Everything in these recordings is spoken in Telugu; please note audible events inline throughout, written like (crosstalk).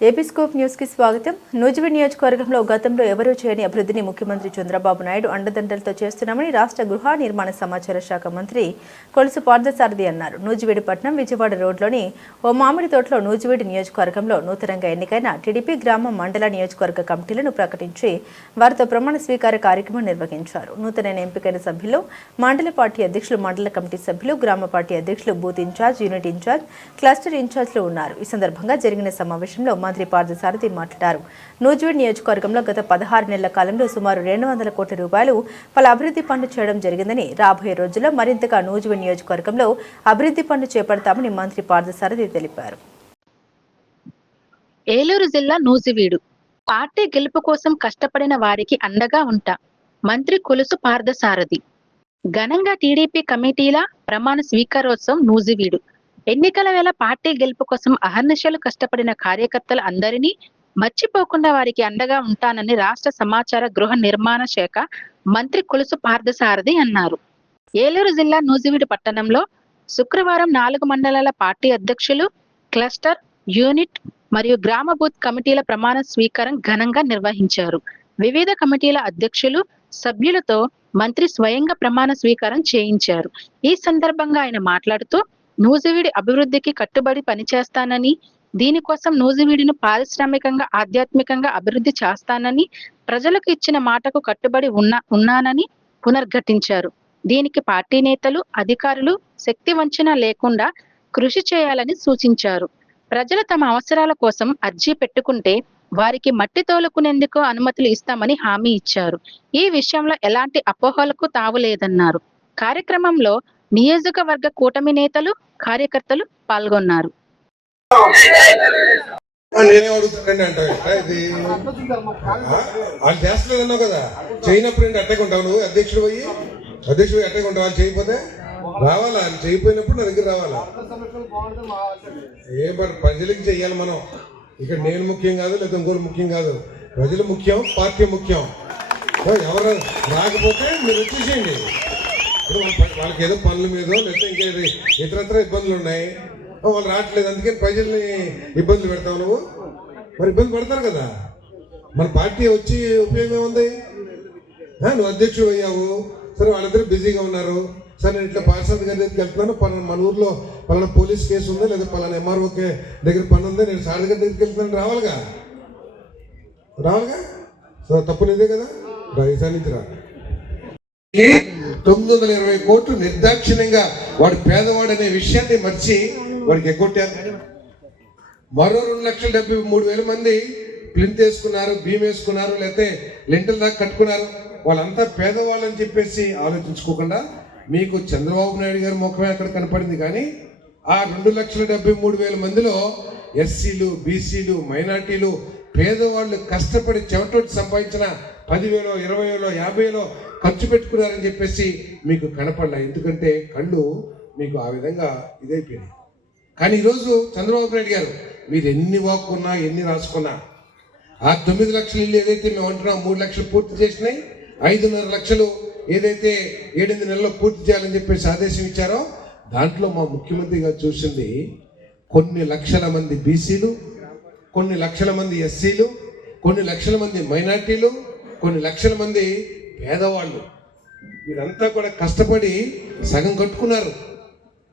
ఏపీస్కోప్ న్యూస్కి స్వాగతం. నూజివీడ్ నియోజకవర్గంలో గతంలో ఎవరూ చేయని అభివృద్ధిని ముఖ్యమంత్రి చంద్రబాబు నాయుడు అండదండలతో చేస్తున్నామని రాష్ట్ర గృహ నిర్మాణ సమాచార శాఖ మంత్రి కొలుసు పార్థసారథి అన్నారు. నూజివీడు పట్నం విజయవాడ రోడ్లోని ఓ మామిడి తోటలో నూజివీడు నియోజకవర్గంలో నూతనంగా ఎన్నికైన టీడీపీ గ్రామ మండల నియోజకవర్గ కమిటీలను ప్రకటించి వారితో ప్రమాణ స్వీకార కార్యక్రమం నిర్వహించారు. నూతన ఎంపికైన సభ్యులు మండల పార్టీ అధ్యక్షులు మండల కమిటీ సభ్యులు గ్రామ పార్టీ అధ్యక్షులు booth incharge unit incharge cluster ఇన్ఛార్జ్లు ఉన్నారు. ఈ సందర్భంగా జరిగిన సమావేశంలో మంత్రి పార్థసారథి మాట్లాడారు. నూజివీడ్ నియోజకవర్గంలో గత పదహారు నెలల కాలంలో సుమారు రెండు వందల కోట్ల రూపాయలు పలు అభివృద్ధి పనులు చేయడం జరిగిందని రాబోయే రోజుల్లో మరింతగా నూజివీడ్ నియోజకవర్గంలో అభివృద్ధి పనులు చేపడతామని మంత్రి పార్థసారథి తెలిపారు. ఏలూరు జిల్లా నూజివీడు. పార్టీ గెలుపు కోసం కష్టపడిన వారికి అండగా ఉంటా మంత్రి కొలుసు పార్థసారథి. ఘనంగా టీడీపీ కమిటీల ప్రమాణ స్వీకారోత్సవం నూజివీడు. ఎన్నికల వేళ పార్టీ గెలుపు కోసం అహర్నిశలు కష్టపడిన కార్యకర్తలు అందరినీ మర్చిపోకుండా వారికి అండగా ఉంటానని రాష్ట్ర సమాచార గృహ నిర్మాణ శాఖ మంత్రి కొలుసు పార్థసారథి అన్నారు. ఏలూరు జిల్లా నూజివీడు పట్టణంలో శుక్రవారం నాలుగు మండలాల పార్టీ అధ్యక్షులు క్లస్టర్ యూనిట్ మరియు గ్రామ బూత్ కమిటీల ప్రమాణ స్వీకారం ఘనంగా నిర్వహించారు. వివిధ కమిటీల అధ్యక్షులు సభ్యులతో మంత్రి స్వయంగా ప్రమాణ స్వీకారం చేయించారు. ఈ సందర్భంగా ఆయన మాట్లాడుతూ నూజివీడి అభివృద్ధికి కట్టుబడి పనిచేస్తానని దీనికోసం నూజివీడిని పారిశ్రామికంగా ఆధ్యాత్మికంగా అభివృద్ధి చేస్తానని ప్రజలకు ఇచ్చిన మాటకు కట్టుబడి ఉన్న ఉన్నానని పునర్ఘటించారు. దీనికి పార్టీ నేతలు అధికారులు శక్తి వంచన లేకుండా కృషి చేయాలని సూచించారు. ప్రజలు తమ అవసరాల కోసం అర్జీ పెట్టుకుంటే వారికి మట్టి తోలుకునేందుకు అనుమతులు ఇస్తామని హామీ ఇచ్చారు. ఈ విషయంలో ఎలాంటి అపోహలకు తావులేదన్నారు. కార్యక్రమంలో నియోజకవర్గ కూటమి నేతలు కార్యకర్తలు పాల్గొన్నారు. కదా. చేయనప్పుడు అట్టగా ఉంటావు నువ్వు? అధ్యక్షుడు పోయి అధ్యక్షుడు పోయి అట్టగా ఉంటావు? అని చేయకపోతే రావాలా? అని చేయకపోయినప్పుడు నా దగ్గర రావాలా? ఏ మరి ప్రజలకి చెయ్యాలి మనం. ఇక్కడ నేను ముఖ్యం కాదు లేదా ఇంకోరు ముఖ్యం కాదు. ప్రజలు ముఖ్యం పార్టీ ముఖ్యం. ఎవరు రాకపోతే మీరు వచ్చేసేయండి. ఇప్పుడు వాళ్ళకి ఏదో పనుల మీద లేకపోతే ఇంకా ఇతరత్ర ఇబ్బందులు ఉన్నాయి. వాళ్ళు రావట్లేదు అందుకే ప్రజల్ని ఇబ్బందులు పెడతావు నువ్వు. మరి ఇబ్బంది పడతారు కదా. మన పార్టీ వచ్చి ఉపయోగం ఏముంది? నువ్వు అధ్యక్షుడు అయ్యావు. సరే వాళ్ళిద్దరు బిజీగా ఉన్నారు. సరే నేను ఇట్లా పార్షద్ గారి దగ్గరికి వెళ్తున్నాను. పలానా మన ఊర్లో పలానా పోలీస్ కేసు ఉంది? లేదా పలానా ఎంఆర్ఓ దగ్గర పని ఉంది? నేను సార్ దగ్గర దగ్గరికి వెళ్తున్నాను. రావాలిగా? రావాలిగా? సో తప్పు నీదే కదా? రా, ఈసారి నుంచి రా. తొమ్మిది వందల ఇరవై కోట్లు నిర్దాక్షిణ్యంగా వాడు పేదవాడు అనే విషయాన్ని మర్చి వాడికి ఎగ్గొట్టారు. మరో రెండు లక్షల డెబ్బై మూడు వేల మంది ప్లింత్ వేసుకున్నారు భీమ్ వేసుకున్నారు లేకపోతే లెంటల్ దాకా కట్టుకున్నారు. వాళ్ళంతా పేదవాళ్ళని చెప్పేసి ఆలోచించుకోకుండా మీకు చంద్రబాబు నాయుడు గారి ముఖమే అక్కడ కనపడింది కానీ ఆ రెండు లక్షల డెబ్బై మూడు వేల మందిలో ఎస్సీలు బీసీలు మైనార్టీలు పేదవాళ్ళు కష్టపడి చెమటోటి సంపాదించిన పదివేలో ఇరవై వేలో ఖర్చు పెట్టుకున్నారని చెప్పేసి మీకు కనపడలే. ఎందుకంటే కళ్ళు మీకు ఆ విధంగా ఇదైపోయినాయి. కానీ ఈరోజు చంద్రబాబు నాయుడు గారు మీరు ఎన్ని వాక్కున్నా ఎన్ని రాసుకున్నా ఆ తొమ్మిది లక్షల ఇల్లు ఏదైతే మేము అంటున్నాం మూడు లక్షలు పూర్తి చేసినాయి ఐదున్నర లక్షలు ఏదైతే ఏడెనిమిది నెలల్లో పూర్తి చేయాలని చెప్పేసి ఆదేశం ఇచ్చారో దాంట్లో మా ముఖ్యమంత్రి గారు చూసింది కొన్ని లక్షల మంది బీసీలు కొన్ని లక్షల మంది ఎస్సీలు కొన్ని లక్షల మంది మైనార్టీలు కొన్ని లక్షల మంది పేదవాళ్ళు. వీరంతా కూడా కష్టపడి సగం కట్టుకున్నారు.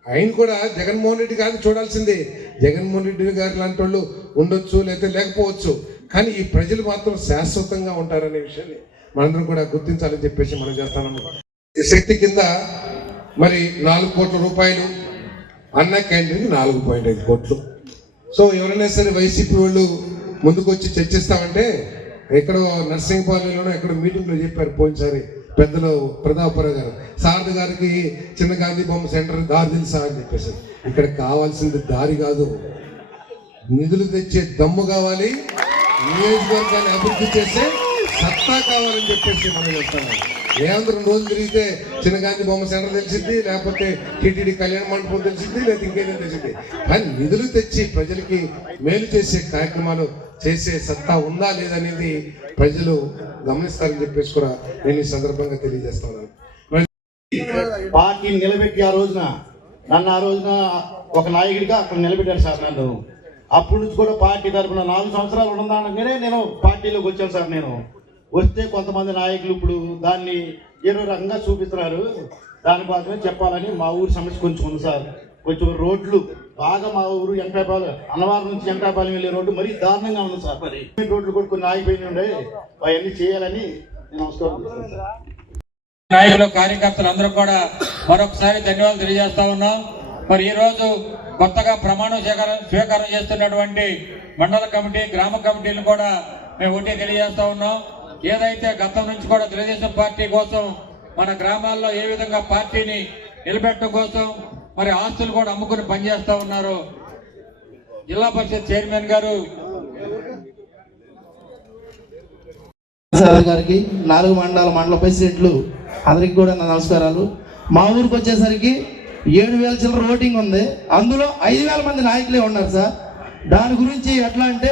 ఆయన కూడా జగన్మోహన్ రెడ్డి గారిని చూడాల్సిందే. జగన్మోహన్ రెడ్డి గారు లాంటి వాళ్ళు ఉండొచ్చు లేకపోతే లేకపోవచ్చు. కానీ ఈ ప్రజలు మాత్రం శాశ్వతంగా ఉంటారనే విషయాన్ని మనందరం కూడా గుర్తించాలని చెప్పేసి మనం చేస్తాము ఈ శక్తి కింద మరి నాలుగు కోట్ల రూపాయలు అన్న క్యాంటీన్కి నాలుగు పాయింట్ ఐదు కోట్లు. సో ఎవరైనా సరే వైసీపీ వాళ్ళు ముందుకు వచ్చి చర్చిస్తామంటే ఎక్కడో నర్సింగపాలెంలోనో ఎక్కడో మీటింగ్లో చెప్పారు పోయినసారి పెద్దలు ప్రతాపరావు గారు. సారథి గారికి చిన్న గాంధీ బొమ్మ సెంటర్ దారి తెలుసా అని చెప్పేసి. ఇక్కడ కావాల్సింది దారి కాదు. నిధులు తెచ్చే దమ్ము కావాలి. నియోజకవర్గాన్ని అభివృద్ధి చేసే సత్తా కావాలని చెప్పేసి మనం చెప్తాను ఏమంత రెండు రోజులు తిరిగితే చిన్న గాంధీ బొమ్మ సెంటర్ తెలిసింది లేకపోతే టీటీడీ కళ్యాణ మండపం తెలిసింది లేదా ఇంకేదో తెలిసింది. కానీ నిధులు తెచ్చి ప్రజలకి మేలు చేసే కార్యక్రమాలు చేసే సత్తా ఉందా లేదనేది ప్రజలు గమనిస్తారని చెప్పేసి కూడా నేను ఈ సందర్భంగా తెలియజేస్తున్నాను. పార్టీని నిలబెట్టి ఆ రోజున నన్ను ఆ రోజున ఒక నాయకుడిగా అక్కడ నిలబెట్టారు సార్ నన్ను. అప్పటి నుంచి కూడా పార్టీ తరఫున నాలుగు సంవత్సరాలు ఉండగానే నేను పార్టీలోకి వచ్చాను సార్ నేను. వస్తే కొంతమంది నాయకులు ఇప్పుడు దాన్ని ఏదో రకంగా చూపిస్తున్నారు. దానికోసమే చెప్పాలని మా ఊరి సమస్య కొంచెం ఉంది సార్. కొంచెం రోడ్లు బాగా మా ఊరు ఎంకాయపాలెం అన్నవరం నుంచి ఎంకాయపాలెం వెళ్ళే రోడ్డు మరీ దారుణంగా ఉంది సార్. మరి? రోడ్లు కూడా కొన్ని ఆగిపోయి ఉండే. అవన్నీ చేయాలని నేను నమస్కారం నాయకులు కార్యకర్తలు అందరూ కూడా మరొకసారి ధన్యవాదాలు తెలియజేస్తా ఉన్నాం. మరి ఈ రోజు కొత్తగా ప్రమాణ స్వీకారం స్వీకారం చేస్తున్నటువంటి మండల కమిటీ గ్రామ కమిటీలు కూడా మేము ఒకటి తెలియజేస్తా ఉన్నాం. ఏదైతే గతం నుంచి కూడా తెలుగుదేశం పార్టీ కోసం మన గ్రామాల్లో ఏ విధంగా పార్టీని నిలబెట్టడం కోసం మరి ఆస్తులు కూడా అమ్ముకుని పనిచేస్తా ఉన్నారు. జిల్లా పరిషత్ చైర్మన్ గారు. గారికి నాలుగు మండల మండల ప్రెసిడెంట్లు అందరికి కూడా నా నమస్కారాలు. మా ఊరికి వచ్చేసరికి ఏడు వేల చిల్లర ఓటింగ్ ఉంది. అందులో ఐదు వేల మంది నాయకులే ఉన్నారు సార్. దాని గురించి ఎట్లా అంటే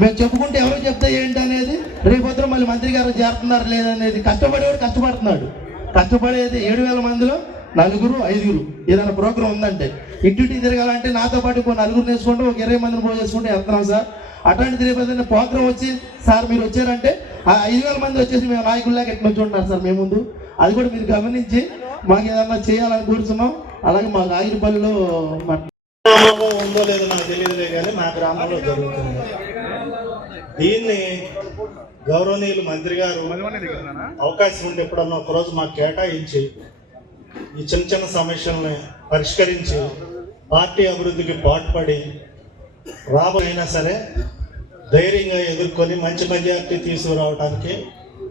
మేము చెప్పుకుంటే ఎవరు చెప్తే ఏంటి అనేది రేపొద్దున మళ్ళీ మంత్రి గారు చేరుతున్నారు లేదనేది కష్టపడేవాడు కష్టపడుతున్నాడు. కష్టపడేది ఏడు వేల మందిలో నలుగురు ఐదుగురు. ఏదైనా ప్రోగ్రామ్ ఉందంటే. ఇంటింటికి తిరగాలంటే నాతో పాటు ఇంకో నలుగురు నేర్చుకుంటూ ఒక ఇరవై మందిని పోయి చేసుకుంటూ వెళ్తున్నాం సార్. అట్లాంటి రేపు ఏదైనా ప్రోగ్రామ్ వచ్చి సార్ మీరు వచ్చారంటే ఆ ఐదు వేల మంది వచ్చేసి మేము నాయకుల్లాగా ఎట్లా వచ్చి ఉంటారు సార్? మేము ముందు. అది కూడా మీరు గమనించి మాకు ఏదన్నా చేయాలని కూర్చున్నాం అలాగే మా గ్రామంలో ఉందో లేదో నాకు తెలియదులే కానీ మా గ్రామంలో జరుగుతుంది. దీన్ని గౌరవనీయులు మంత్రి గారు అవకాశం ఉంటే ఎప్పుడన్నా ఒకరోజు మాకు కేటాయించి ఈ చిన్న చిన్న సమస్యల్ని పరిష్కరించి పార్టీ అభివృద్ధికి పాటుపడి రాబోయినా సరే ధైర్యంగా ఎదుర్కొని మంచి మెజార్టీ తీసుకురావడానికి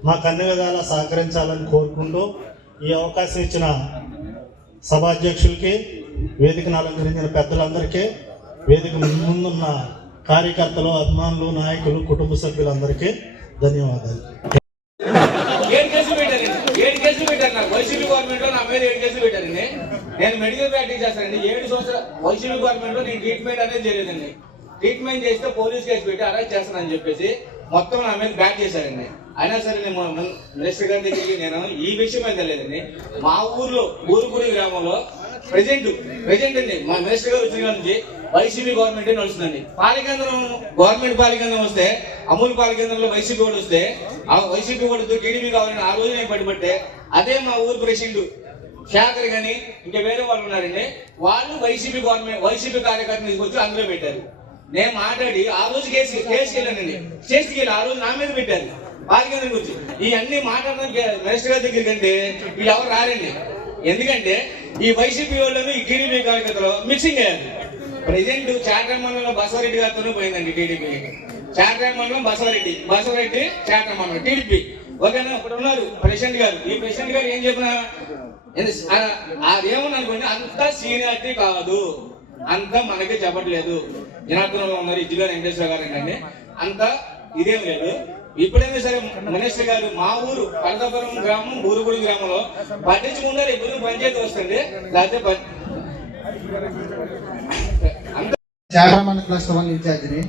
మాకు అన్ని విధాలా సహకరించాలని కోరుకుంటూ ఈ అవకాశం ఇచ్చిన సభాధ్యక్షులకి వేదికను అలంకరించిన పెద్దలందరికీ వేదిక ముందున్న కార్యకర్తలు అభిమానులు నాయకులు కుటుంబ సభ్యులందరికీ ధన్యవాదాలు ఏడు కేసులు పెట్టారండి ఏడు కేసులు పెట్టారు నాకు వైసీపీ గవర్నమెంట్లో నా మీద ఏడు కేసులు పెట్టారండి నేను మెడికల్ ప్రాక్టీస్ చేస్తానండి. ఏడు సంవత్సరాలు వైసీపీ గవర్నమెంట్లో నేను ట్రీట్మెంట్ అనేది చేయలేదండి. ట్రీట్మెంట్ చేస్తే పోలీస్ కేసు పెట్టి అరెస్ట్ చేస్తానని చెప్పేసి మొత్తం నా మీద బ్యాక్ చేశారండి. అయినా సరే నేను మినిస్టర్ గారి దగ్గరికి నేను ఈ విషయం అయితే తెలియదండి. మా ఊర్లో ఊరుపూరి గ్రామంలో ప్రజెంట్ ప్రజెంట్ అండి. మా మినిస్టర్ గారు వచ్చిన నుంచి వైసీపీ గవర్నమెంట్ నడుస్తుందండి. పాలకేంద్రం గవర్నమెంట్ పాలకేంద్రం వస్తే అమూల్ పాలకేంద్రంలో వైసీపీ వాడు వస్తే ఆ వైసీపీ వాడు టీడీపీ కావాలని ఆ రోజు నేను పడిపట్టే అదే మా ఊరు ప్రెసిడెంట్ శేఖర్ గాని ఇంకా వేరే వాళ్ళు ఉన్నారండి వాళ్ళు వైసీపీ గవర్నమెంట్ వైసీపీ కార్యకర్తలు తీసుకొచ్చి అందులో పెట్టారు. నేను మాట్లాడి ఆ రోజు కేసు కేసుకి వెళ్ళానండి. కేసుకి వెళ్ళి ఆ రోజు నా మీద పెట్టారు. పాలకేంద్రం గురించి ఈ అన్ని మాట్లాడడానికి మినిస్టర్ గారి దగ్గరికి అంటే వీళ్ళు ఎవరు రారండి. ఎందుకంటే ఈ వైసీపీ వాళ్ళను ఈ టీడీపీ కార్యకర్తలు మిక్సింగ్ అయ్యారు. ప్రెసిడెంట్ మండలం బసవరెడ్డి గారితోనే పోయిందండి టీడీపీ. చాట్రమండలం బసవరెడ్డి బసవరెడ్డి చాట్రమండలం టీడీపీ. ఓకేనా? ఇక్కడ ఉన్నారు ప్రెసిడెంట్ గారు. ఈ ప్రెసిడెంట్ గారు ఏం చెప్పినా అదేమని అనుకోండి అంత సీనియారిటీ కాదు. అంత మనకి చెప్పట్లేదు. జనార్దనంలో ఉన్నారు ఇజ్జు గారు వెంకటేశ్వర గారు ఏంటంటే అంత ఇదేం లేదు. ఇప్పుడైనా సరే మినిస్టర్ గారు మా ఊరు పరదాపురం గ్రామం ఊరుగుడి గ్రామంలో పట్టించుకుంటారు ఎప్పుడు పంచాయతీ వస్తుంది. లేకపోతే ప- అంత క్లస్టర్ వన్ ఇన్ఛార్జిని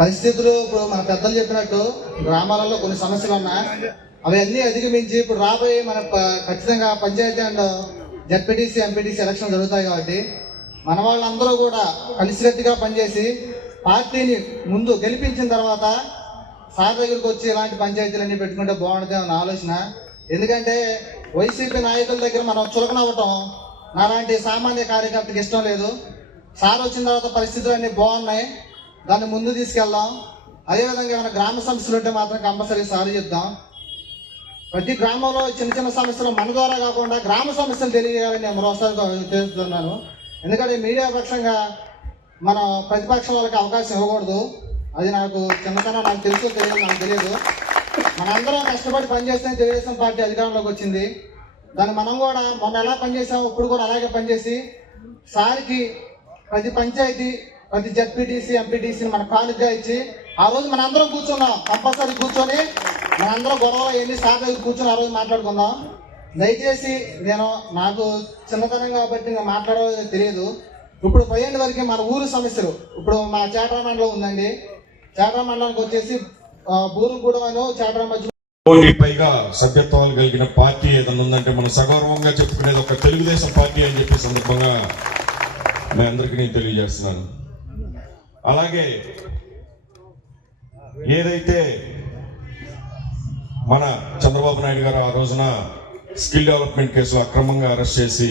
పరిస్థితులు ఇప్పుడు మన పెద్దలు చెప్పినట్టు గ్రామాలలో కొన్ని సమస్యలు ఉన్నాయి. అవన్నీ అధిగమించి ఇప్పుడు రాబోయే మన ప- ఖచ్చితంగా panchayati and ZPTC MPTC election జరుగుతాయి కాబట్టి మన వాళ్ళందరూ కూడా కలిసికట్టుగా పనిచేసి పార్టీని ముందు గెలిపించిన తర్వాత సార్ దగ్గరికి వచ్చి ఇలాంటి పంచాయతీలన్నీ పెట్టుకుంటే బాగుంటుంది అన్న ఆలోచన. ఎందుకంటే వైసీపీ నాయకుల దగ్గర మనం చులకనవ్వటం నాలాంటి సామాన్య కార్యకర్తకి ఇష్టం లేదు. సార్ వచ్చిన తర్వాత పరిస్థితులు అన్నీ బాగున్నాయి. దాన్ని ముందు తీసుకెళ్దాం. అదేవిధంగా ఏమైనా గ్రామ సమస్యలు ఉంటే మాత్రం కంపల్సరీ సార్ చెప్దాం. ప్రతి గ్రామంలో చిన్న చిన్న సమస్యలు మన ద్వారా కాకుండా గ్రామ సమస్యలు తెలియజేయాలని నేను మరోసారి తెలుస్తున్నాను ఎందుకంటే మీడియా పక్షంగా మన ప్రతిపక్షం వాళ్ళకి అవకాశం ఇవ్వకూడదు. అది నాకు చిన్నతనం నాకు తెలుసు తెలియదు నాకు తెలియదు. మనందరం కష్టపడి పనిచేస్తే తెలుగుదేశం పార్టీ అధికారంలోకి వచ్చింది. దాన్ని మనం కూడా మొన్న ఎలా పనిచేసామో ఇప్పుడు కూడా అలాగే పనిచేసి సారికి ప్రతి పంచాయతీ ప్రతి జడ్పీటీసీ ఎంపీటీసీని మన కానుకగా ఇచ్చి ఆ రోజు మనందరం కూర్చున్నాం. కంపల్సరీ కూర్చొని మనందరం గొడవ ఎన్ని సార్ కూర్చొని ఆ రోజు మాట్లాడుకుందాం. దయచేసి నేను నాకు చిన్నతనం కాబట్టి ఇంకా మాట్లాడేది తెలియదు. ఇప్పుడు పోయేంటి వరకు మన ఊరు సమస్యలు. ఇప్పుడు మా చేటరా మండలం ఉందండి. చేటరా మండలానికి వచ్చేసి బూరుగుడను చేటరా మధ్య కోటి పైగా సభ్యత్వాలు కలిగిన పార్టీ ఏదైనా ఉందంటే మనం సగౌరవంగా చెప్పుకునేది ఒక తెలుగుదేశం పార్టీ అని చెప్పి సందర్భంగా మీ అందరికీ నేను తెలియజేస్తున్నాను. అలాగే ఏదైతే మన చంద్రబాబు నాయుడు గారు ఆ రోజున స్కిల్ డెవలప్మెంట్ కేసులో అక్రమంగా అరెస్ట్ చేసి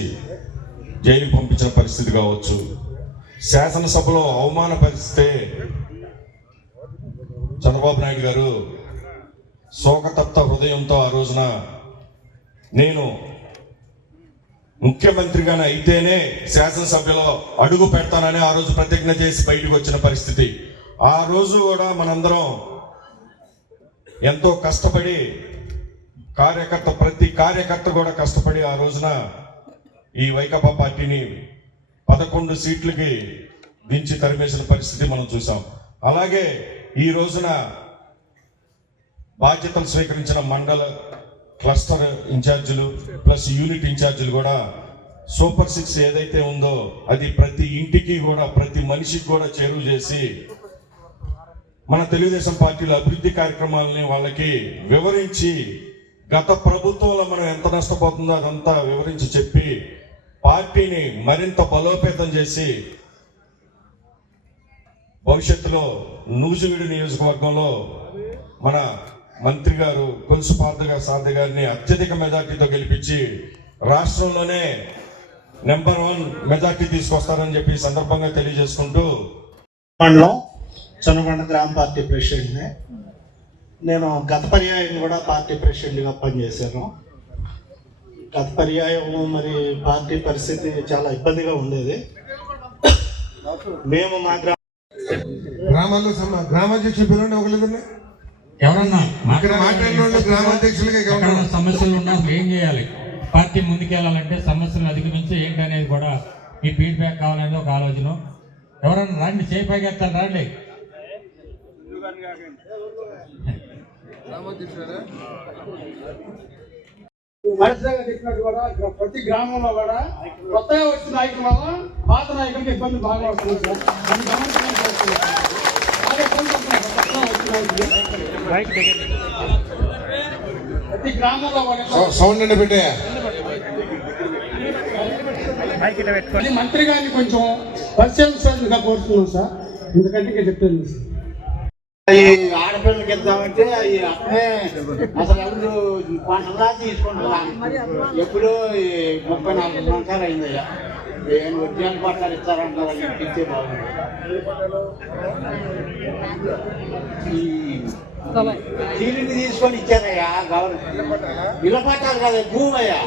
జైలుకి పంపించిన పరిస్థితి కావచ్చు. శాసనసభలో అవమానపరిస్తే చంద్రబాబు నాయుడు గారు శోకతప్త హృదయంతో ఆ రోజున నేను ముఖ్యమంత్రిగానే అయితేనే శాసనసభ్యలో అడుగు పెడతానని ఆ రోజు ప్రతిజ్ఞ చేసి బయటకు వచ్చిన పరిస్థితి. ఆ రోజు కూడా మనందరం ఎంతో కష్టపడి కార్యకర్త ప్రతి కార్యకర్త కూడా కష్టపడి ఆ రోజున ఈ వైకాపా పార్టీని పదకొండు సీట్లకి దించి తరిమేసిన పరిస్థితి మనం చూసాం. అలాగే ఈ రోజున బాధ్యతలు స్వీకరించిన మండల క్లస్టర్ ఇన్ఛార్జీలు ప్లస్ యూనిట్ ఇన్ఛార్జీలు కూడా సూపర్ సిక్స్ ఏదైతే ఉందో అది ప్రతి ఇంటికి కూడా ప్రతి మనిషికి కూడా చేరువ చేసి మన తెలుగుదేశం పార్టీల అభివృద్ధి కార్యక్రమాలని వాళ్ళకి వివరించి గత ప్రభుత్వంలో మనం ఎంత నష్టపోతుందో అదంతా వివరించి చెప్పి పార్టీని మరింత బలోపేతం చేసి భవిష్యత్తులో నూజివీడు నియోజకవర్గంలో మన మంత్రి గారు కొలుసు పార్థగా సారథి గారిని అత్యధిక మెజార్టీతో గెలిపించి రాష్ట్రంలోనే నెంబర్ వన్ మెజార్టీ తీసుకొస్తారని చెప్పి సందర్భంగా తెలియజేసుకుంటూ మండలం చనుబండ గ్రామ పార్టీ ప్రెసిడెంట్ని. నేను గత పర్యాయం కూడా పార్టీ ప్రెసిడెంట్గా పనిచేశాను. గత పర్యాయం మరి పార్టీ పరిస్థితి చాలా ఇబ్బందిగా ఉండేది. మేము మా గ్రామ గ్రామాల్లో సమ గ్రామాధ్యక్షులు పిలవండి ఒకరిద్దరిని ఎవరన్నా సమస్యలు ఉన్నా ఏం చేయాలి? పార్టీ ముందుకెళ్ళాలంటే సమస్యలు అధిగమించి ఏంటి అనేది కూడా మీ ఫీడ్బ్యాక్ కావాలనేది ఒక ఆలోచన. ఎవరన్నా రండి పైకెత్తాలి రండి. చెప్పినట్టు కూడా ప్రతి గ్రామంలో కూడా కొత్తగా వచ్చిన నాయకుల వల్ల పాత నాయకులకి ఇబ్బంది బాగా వస్తుంది సార్ అది గమనించడం జరుగుతుంది. బాగా ఇబ్బంది పడుతున్నారు కొత్తగా వచ్చిన నాయకులు. ప్రతి గ్రామంలో కూడా సౌ- సౌండ్ అండి పెట్టే. మంత్రి గారిని కొంచెం పరిశీలించాల్సిందిగా కోరుతున్నాం సార్. ఎందుకంటే ఇంకా చెప్పాను సార్. ఆడపిల్లలకి ఇద్దామంటే అవి అట్నే అసలు ఎవరు పంటలా తీసుకుంటున్నా ఎప్పుడో ఈ ముప్పై నాలుగు సంవత్సరాలు అయిందయ్యా. నేను ఉద్యాన పట్టాలు ఇస్తారంటారు? అది ఇస్తే బాగుంది. దీనిని తీసుకొని ఇచ్చారయ్యా గవర్నమెంట్. ఇళ్ళ పట్టాలు కదా భూమి అయ్యా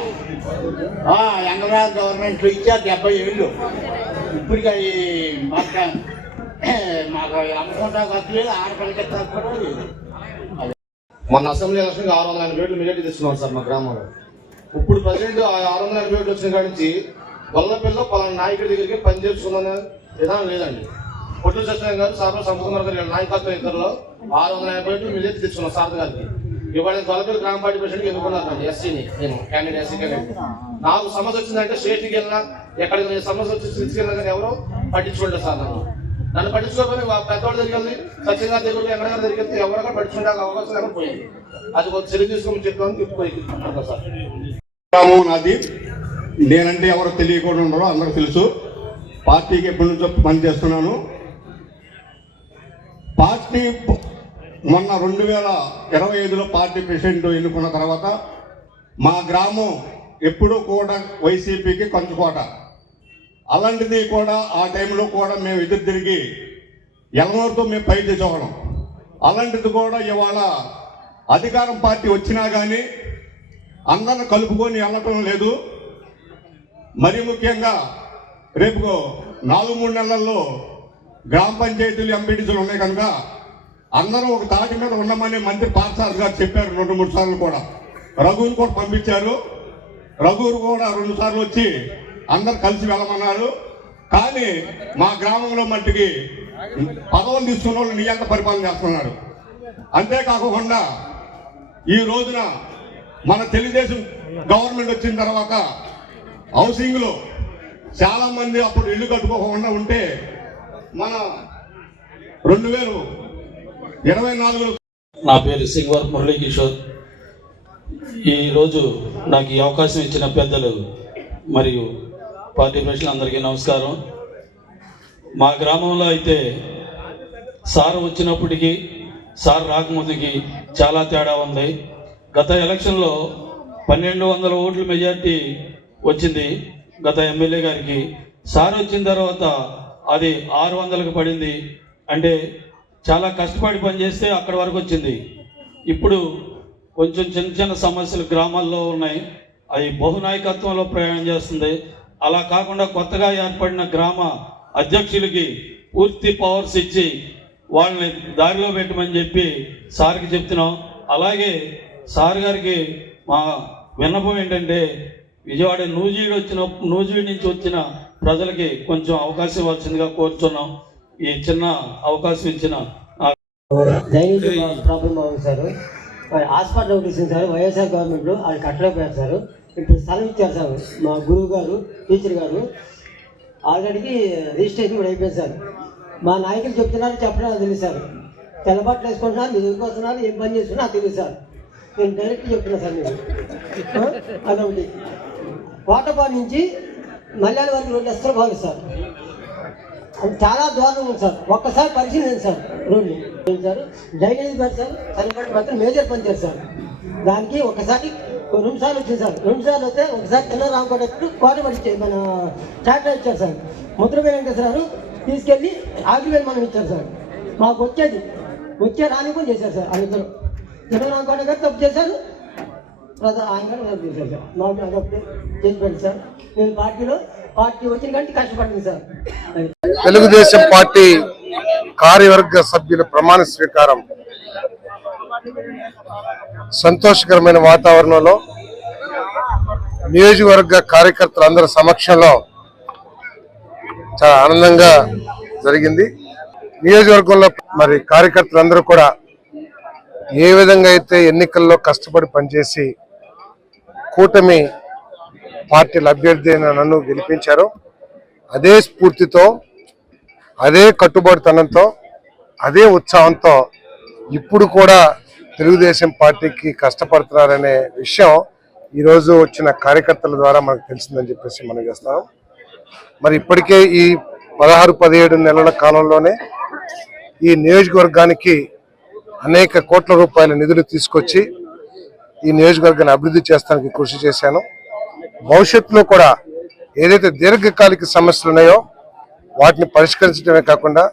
ఆ, ఎంగరాజ్ గవర్నమెంట్ ఇచ్చారు డెబ్బై ఏళ్ళు. ఇప్పటికి అవి మాకు (coughs) మాకు అమ్ముకుంటా ఖర్చు లేదు ఆడపిల్లకి కూడా మొన్న అసెంబ్లీ ఎలక్షన్ ఆరు వందల ఎనభై ఏళ్ళు మెజార్టీ తీసుకున్నాం సార్ మా గ్రామంలో. ఇప్పుడు ప్రజెంట్ ఆరు వందల ఎనభై ఏళ్ళు వచ్చిన కాడి నుంచి గొల్లపిల్ల పలానా నాయకుడి దగ్గరికి పని విధానం లేదండి. పొట్టు సత్యనారాయణ గారు సార్ సంపూర్ణ గారు నాయకత్వం ఇద్దరులో ఆరు వందల యాభై ఏళ్ళు మెజార్టీ తెచ్చుకున్నాం సార్ గారికి. ఇవాళ గొల్లపిల్ల గ్రామ పార్టీ ప్రెసిడెంట్ ఎన్నుకున్నాను ఎస్సీని. నేను క్యాండిడేట్ ఎస్సీ క్యాండిడేట్ నాకు సమస్య వచ్చిందంటే స్టేట్కి వెళ్ళినా ఎక్కడికి నేను సమస్య వచ్చి తీసుకెళ్ళినా కానీ ఎవరో పట్టించుకుంటారు సార్ నన్ను. నన్ను పట్టించుకోకపోయి వా- పెద్దవాళ్ళ దగ్గరికి వెళ్ళి సత్యంగా దగ్గర ఎక్కడ దగ్గరికి వెళ్తే ఎవరైనా పట్టించుకుంటే అవకాశం లేకపోయింది. అది ఒక చెరువు తీసుకోమని చెప్పాను చెప్పుకోయి సార్ నాది నేనంటే ఎవరు తెలియకుండా ఉండరో అందరూ తెలుసు. పార్టీకి ఎప్పటి నుంచో పనిచేస్తున్నాను పార్టీ మొన్న రెండు వేల ఇరవై ఐదులో పార్టీ ప్రెసిడెంట్ ఎన్నుకున్న తర్వాత మా గ్రామం ఎప్పుడూ కూడా వైసీపీకి కంచుకోట అలాంటిది కూడా ఆ టైంలో కూడా మేము ఎదురు తిరిగి ఎలమూరుతో మేము పై తెచ్చుకోవడం అలాంటిది కూడా ఇవాళ అధికారం పార్టీ వచ్చినా కానీ అందరిని కలుపుకొని వెళ్ళటం లేదు. మరి ముఖ్యంగా రేపు నాలుగు మూడు నెలల్లో గ్రామ పంచాయతీలు ఎంపీటీసీలు ఉన్నాయి కనుక అందరూ ఒక తాటి మీద ఉండమని మంత్రి పార్థసారథి గారు చెప్పారు రెండు మూడు సార్లు కూడా. రఘువుని కూడా పంపించారు. రఘువురు కూడా రెండు సార్లు వచ్చి అందరు కలిసి వెళ్ళమన్నారు. కానీ మా గ్రామంలో మట్టికి పదవులు తీసుకున్న వాళ్ళు నియంత పరిపాలన చేస్తున్నారు. అంతేకాకుండా ఈ రోజున మన తెలుగుదేశం గవర్నమెంట్ వచ్చిన తర్వాత హౌసింగ్లో చాలా మంది అప్పుడు ఇల్లు కట్టుకోకుండా ఉంటే మన రెండు వేలు ఇరవై నాలుగు నా పేరు సింగవర్ మురళీకిషోర్. ఈరోజు నాకు ఈ అవకాశం ఇచ్చిన పెద్దలు మరియు పార్టీ ప్రజలందరికీ అందరికీ నమస్కారం. మా గ్రామంలో అయితే సార్ వచ్చినప్పటికీ సార్ రాకముందుకి చాలా తేడా ఉంది. గత ఎలక్షన్లో పన్నెండు వందల ఓట్ల మెజార్టీ వచ్చింది. గత ఎమ్మెల్యే గారికి సార్ వచ్చిన తర్వాత అది ఆరు వందలకు పడింది. అంటే చాలా కష్టపడి పనిచేస్తే అక్కడి వరకు వచ్చింది. ఇప్పుడు కొంచెం చిన్న చిన్న సమస్యలు గ్రామాల్లో ఉన్నాయి. అది బహునాయకత్వంలో ప్రయాణం చేస్తుంది. అలా కాకుండా కొత్తగా ఏర్పడిన గ్రామ అధ్యక్షులకి పూర్తి పవర్స్ ఇచ్చి వాళ్ళని దారిలో పెట్టమని చెప్పి సార్కి చెప్తున్నాం. అలాగే సార్ గారికి మా విన్నపం ఏంటంటే విజయవాడ నూజివీడు వచ్చిన నూజివీడు నుంచి వచ్చిన ప్రజలకి కొంచెం అవకాశం ఇవ్వాల్సిందిగా కోరుతున్నాం ఈ చిన్న అవకాశం ఇచ్చిన ప్రాబ్లం అవుతుంది సార్. హాస్పిటల్ ఒకటి ఇచ్చింది సార్ వైఎస్ఆర్ గవర్నమెంట్లో అది కట్టలేకపోయారు సార్. ఇప్పుడు స్థలం ఇచ్చారు సార్ మా గురువు గారు టీచర్ గారు. ఆల్రెడీకి రిజిస్ట్రేషన్ కూడా అయిపోయింది సార్. మా నాయకులు చెప్తున్నారు చెప్పడం నాకు తెలియదు సార్. తెల్లబాట్లు వేసుకుంటున్నారు మీరు వస్తున్నారు ఏం పని చేస్తున్నారు నాకు తెలియదు సార్. నేను డైరెక్ట్ చెప్తున్నా సార్ మీకు. అదొకటి. కోటపాడు నుంచి మల్యాల వరకు రోడ్డు అస్సలు బాగుంది సార్. అది చాలా దూరం ఉంది సార్. ఒక్కసారి పరిశీలించండి సార్ రోడ్ని సార్ డ్రైనేజ్ పని సార్ సరిపడి మాత్రం మేజర్ పని చేస్తారు సార్. దానికి ఒకసారి రెండు సార్లు వచ్చింది సార్. రెండు సార్లు వస్తే ఒకసారి చిన్న రామకోటప్పుడు కోట పడి మన ట్రాక్టర్ ఇచ్చారు సార్. ముద్రపై వెంకటేశ్వరరావు తీసుకెళ్ళి ఆగివేలు మనం ఇచ్చారు సార్. మాకు వచ్చేది. వచ్చే రాని కూడా చేశారు సార్. అందరూ చిన్న రామకోట గారు తప్పు చేశారు. ప్రధాన ఆయన చేశారు సార్ అదొకటి చేసి సార్. నేను పార్టీలో పార్టీ వచ్చిన కంటే కష్టపడింది సార్. తెలుగుదేశం పార్టీ కార్యవర్గ సభ్యుల ప్రమాణ స్వీకారం సంతోషకరమైన వాతావరణంలో నియోజకవర్గ కార్యకర్తలందరి సమక్షంలో చాలా ఆనందంగా జరిగింది. నియోజకవర్గంలో మరి కార్యకర్తలందరూ కూడా ఏ విధంగా అయితే ఎన్నికల్లో కష్టపడి పనిచేసి కూటమి పార్టీల అభ్యర్థి అయిన నన్ను గెలిపించారు. అదే స్ఫూర్తితో అదే కట్టుబడితనంతో అదే ఉత్సాహంతో ఇప్పుడు కూడా తెలుగుదేశం పార్టీకి కష్టపడుతున్నారనే విషయం ఈరోజు వచ్చిన కార్యకర్తల ద్వారా మనకు తెలిసిందని చెప్పేసి మనం చేస్తాం మరి ఇప్పటికే ఈ పదహారు పదిహేడు నెలల కాలంలోనే ఈ నియోజకవర్గానికి అనేక కోట్ల రూపాయల నిధులు తీసుకొచ్చి ఈ నియోజకవర్గాన్ని అభివృద్ధి చేస్తానికి కృషి చేశాను. భవిష్యత్తులో కూడా ఏదైతే దీర్ఘకాలిక సమస్యలు ఉన్నాయో వాటిని పరిష్కరించడమే కాకుండా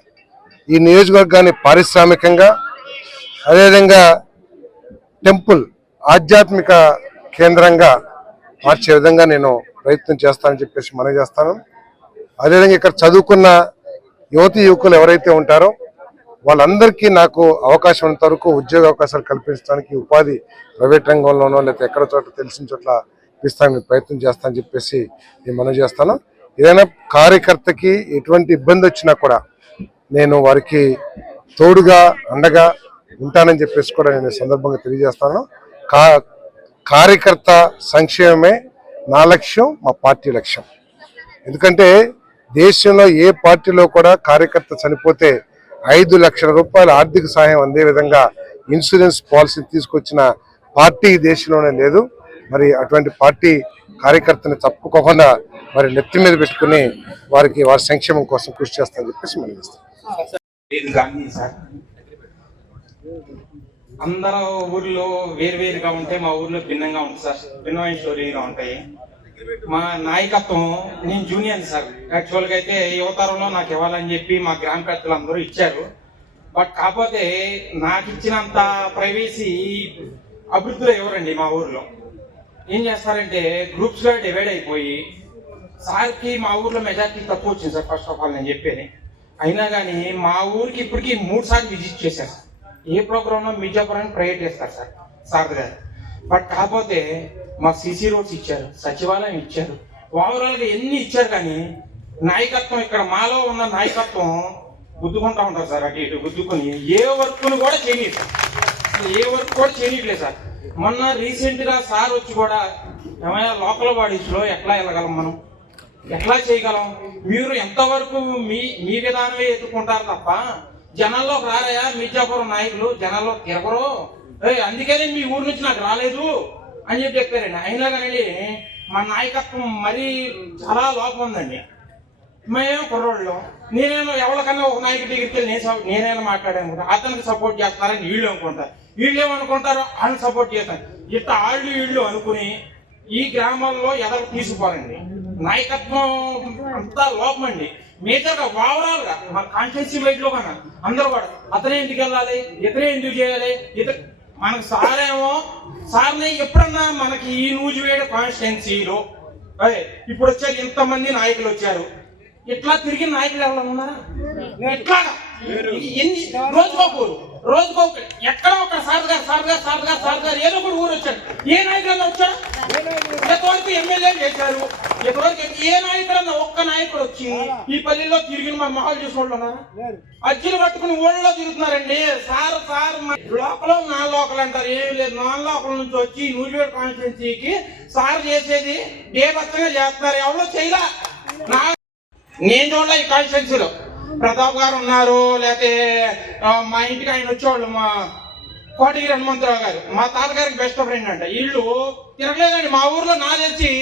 ఈ నియోజకవర్గాన్ని పారిశ్రామికంగా అదేవిధంగా టెంపుల్ ఆధ్యాత్మిక కేంద్రంగా మార్చే విధంగా నేను ప్రయత్నం చేస్తానని చెప్పేసి మనం చేస్తాను. అదేవిధంగా ఇక్కడ చదువుకున్న యువతి యువకులు ఎవరైతే ఉంటారో వాళ్ళందరికీ నాకు అవకాశం ఉన్నంత వరకు ఉద్యోగ అవకాశాలు కల్పించడానికి ఉపాధి ప్రైవేట్ రంగంలోనో లేకపోతే ఎక్కడ చోట తెలిసిన చోట్ల ఇస్తాను ప్రయత్నం చేస్తానని చెప్పేసి నేను మనం చేస్తాను. ఏదైనా కార్యకర్తకి ఎటువంటి ఇబ్బంది వచ్చినా కూడా నేను వారికి తోడుగా అండగా ఉంటానని చెప్పేసి కూడా నేను సందర్భంగా తెలియజేస్తాను. కా కార్యకర్త సంక్షేమమే నా లక్ష్యం మా పార్టీ లక్ష్యం. ఎందుకంటే దేశంలో ఏ పార్టీలో కూడా కార్యకర్త చనిపోతే ఐదు లక్షల రూపాయల ఆర్థిక సహాయం అందే విధంగా ఇన్సూరెన్స్ పాలసీ తీసుకొచ్చిన పార్టీ దేశంలోనే లేదు. మరి అటువంటి పార్టీ కార్యకర్తని తప్పుకోకుండా మరి నెత్తి మీద పెట్టుకుని వారికి వారి సంక్షేమం కోసం కృషి చేస్తారని చెప్పేసి మనం అందరూ ఊర్లో వేరు వేరుగా ఉంటే మా ఊర్లో భిన్నంగా ఉంటుంది సార్. భిన్నమైన స్టోరీగా ఉంటాయి. మా నాయకత్వం నేను జూనియర్ సార్ యాక్చువల్గా అయితే యువతరంలో నాకు ఇవ్వాలని చెప్పి మా గ్రామ పెద్దలందరూ ఇచ్చారు. బట్ కాకపోతే నాకు ఇచ్చినంత ప్రైవేసీ అభివృద్ధిలో ఎవరండి మా ఊర్లో? ఏం చేస్తారంటే గ్రూప్స్గా డివైడ్ అయిపోయి సార్కి మా ఊర్లో మెజార్టీ తక్కువ వచ్చింది సార్ ఫస్ట్ ఆఫ్ ఆల్ నేను చెప్పేది. అయినా కానీ మా ఊరికి ఇప్పటికి మూడు సార్లు విజిట్ చేశారు. ఏ ప్రోగ్రాంలో మిర్జాపురాన్ని ప్రైవేట్ చేస్తారు సార్ సార్ గారు. బట్ కాకపోతే మా సిసి రోడ్స్ ఇచ్చారు సచివాలయం ఇచ్చారు. ఓవరాల్గా ఎన్ని ఇచ్చారు కానీ నాయకత్వం ఇక్కడ మాలో ఉన్న నాయకత్వం గుద్దుకుంటా ఉంటారు సార్ అటు ఇటు గుద్దుకుని. ఏ వర్క్ను కూడా చేయలేదు ఏ వర్క్ కూడా చేయట్లేదు సార్. మొన్న రీసెంట్గా సార్ వచ్చి కూడా ఏమైనా లోకల్ బాడీస్లో ఎట్లా వెళ్ళగలం మనం? ఎట్లా చేయగలం? మీరు ఎంతవరకు మీ మీ విధానమే ఎత్తుకుంటారు తప్ప జనాల్లో రారయా? మిర్జాపురం నాయకులు జనాల్లో తిరగరు? అందుకనే మీ ఊరు నుంచి నాకు రాలేదు అని చెప్పి చెప్పారండి. అయినా కానీ మా నాయకత్వం మరీ చాలా లోపం ఉందండి. మేము కుర్రోళ్ళు. నేనేమో ఎవరికన్నా ఒక నాయకుడి దగ్గరికి వెళ్ళి నేను సపో- నేనైనా మాట్లాడాను అతనికి సపోర్ట్ చేస్తారని వీళ్ళు అనుకుంటారు. వీళ్ళు ఏమనుకుంటారు వాళ్ళని సపోర్ట్ చేస్తారు. ఇట్లా వాళ్ళు వీళ్ళు అనుకుని ఈ గ్రామాల్లో ఎదరు తీసుకోవాలండి. నాయకత్వం అంతా లోపమండి మేజర్గా ఓవరాల్గా మన కాన్స్టిట్యూన్సీ వైట్లో కన్నా అందరూ కూడా అతనే ఎందుకు వెళ్ళాలి? ఇతనే ఎందుకు చేయాలి? ఇతర మనకు సారేమో సార్ని ఎప్పుడన్నా మనకి ఈ నూజివేడ కాన్స్టిట్యున్సీలో అదే ఇప్పుడు వచ్చారు ఇంతమంది నాయకులు వచ్చారు. ఇట్లా తిరిగిన నాయకులు ఎవరైనా ఉన్నారా? ఇట్లా ఎన్ని రోజుకోకూరు రోజుకోకూరు ఎక్కడ ఒక సార్ గారు సార్ గారు సార్ గారు సార్ గారు ఏదో ఒకటి ఊరు వచ్చాడు. ఏ నాయకుడు వచ్చాడు ఇంతవరకు ఎమ్మెల్యే చేశారు. ఇంతవరకు ఏ నాయకుడన్నా ఒక్క నాయకుడు వచ్చి ఈ పల్లెల్లో తిరిగిన మా మొహాలు ఉన్నారా అజ్జులు పట్టుకుని ఊళ్ళో తిరుగుతున్నారండి. సార్ సార్ మా లోకల్ నాన్ లోకల్ అంటారు. ఏమి లేదు. నాన్ లోకల్ నుంచి వచ్చి నూజివేడ్ కాన్స్టిట్యున్సీకి సార్ చేసేది బేభత్సంగా చేస్తున్నారు. ఎవరో చేయలా. నా నేను చూడలే ఈ కాన్స్టిట్యున్సీలో ప్రతాప్ గారు ఉన్నారు లేకపోతే మా ఇంటికి ఆయన వచ్చేవాళ్ళు మా కోటగిరి హనుమంతరావు గారు. మా తాతగారికి బెస్ట్ ఫ్రెండ్ అంట. వీళ్ళు తిరగలేదండి. మా ఊర్లో నా తెలిసి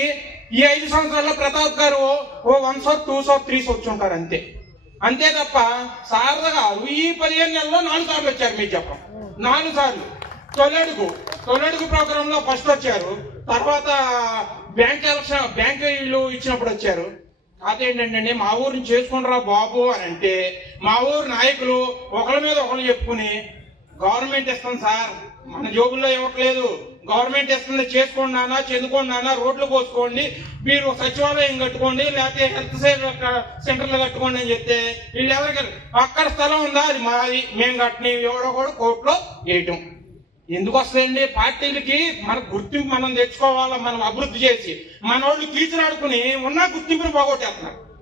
ఈ ఐదు సంవత్సరాల్లో ప్రతాప్ గారు ఓ one soap two soap three వచ్చి ఉంటారు అంతే. అంతే తప్ప శారద గారు ఈ పదిహేను నెలల్లో నాలుగు సార్లు వచ్చారు మీరు చెప్పం నాలుగు సార్లు. తొలడుగు. తొలడుగు ప్రోగ్రామ్లో ఫస్ట్ వచ్చారు. తర్వాత బ్యాంక్ ఎలక్షన్ బ్యాంక్ ఇల్లు ఇచ్చినప్పుడు వచ్చారు. అదేంటంటే మా ఊరిని చేసుకుంటారా బాబు అని అంటే మా ఊరు నాయకులు ఒకరి మీద ఒకరు చెప్పుకుని గవర్నమెంట్ ఇస్తాం సార్. మన జోబుల్లో ఇవ్వట్లేదు. గవర్నమెంట్ ఇస్తుంది చేసుకోండి నానా చెందుకోండి నానా రోడ్లు పోసుకోండి మీరు సచివాలయం కట్టుకోండి లేకపోతే హెల్త్ సెంటర్లు కట్టుకోండి అని చెప్తే వీళ్ళు ఎవరికి అక్కడ స్థలం ఉందా? అది మాది. మేము కట్టిన ఎవరో కూడా కోర్టులో వేయటం. ఎందుకు వస్తాయండి? పార్టీలకి మన గుర్తింపు మనం తెచ్చుకోవాలా? మనం అభివృద్ధి చేసి. మన వాళ్ళు కీచులాడుకుని ఉన్న గుర్తింపుని పోగొట్టేస్తున్నారు.